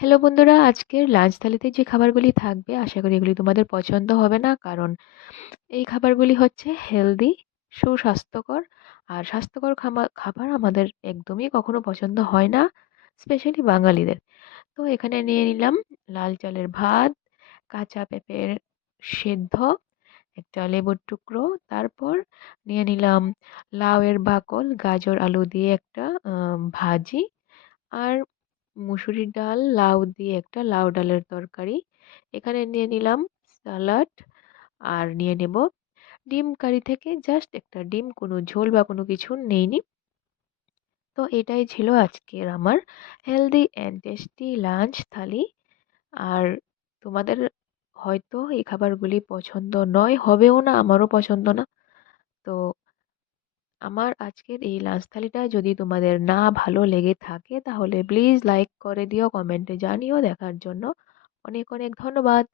Hello বন্ধুরা, আজকের lunch থালিতে যে খাবারগুলি থাকবে আশা করি এগুলি তোমাদের পছন্দ হবে না, কারণ এই খাবারগুলি হচ্ছে হেলদি, সুস্বাস্থ্যকর। আর স্বাস্থ্যকর খাবার আমাদের একদমই কখনো পছন্দ হয় না, স্পেশালি বাঙালিদের। তো এখানে নিয়ে নিলাম লাল চালের ভাত, কাঁচা পেঁপের সেদ্ধ, একটা লেবুর টুকরো, তারপর নিয়ে নিলাম লাউয়ের বাকল, গাজর আলু দিয়ে একটা ভাজি, আর মুসুরির ডাল লাউ দিয়ে একটা লাউ ডালের তরকারি। এখানে নিয়ে নিলাম স্যালাড, আর নিয়ে নেব ডিম কারি থেকে জাস্ট একটা ডিম, কোনো ঝোল বা কোনো কিছু নেইনি। তো এটাই ছিল আজকের আমার হেলদি অ্যান্ড টেস্টি লাঞ্চ থালি। আর তোমাদের হয়তো এই খাবারগুলি পছন্দ নয়, হবেও না, আমারও পছন্দ না। তো আমার আজকের এই লাঞ্চ থালিটা যদি তোমাদের না ভালো লেগে থাকে তাহলে প্লিজ লাইক করে দিও, কমেন্টে জানিও। দেখার জন্য অনেক অনেক ধন্যবাদ।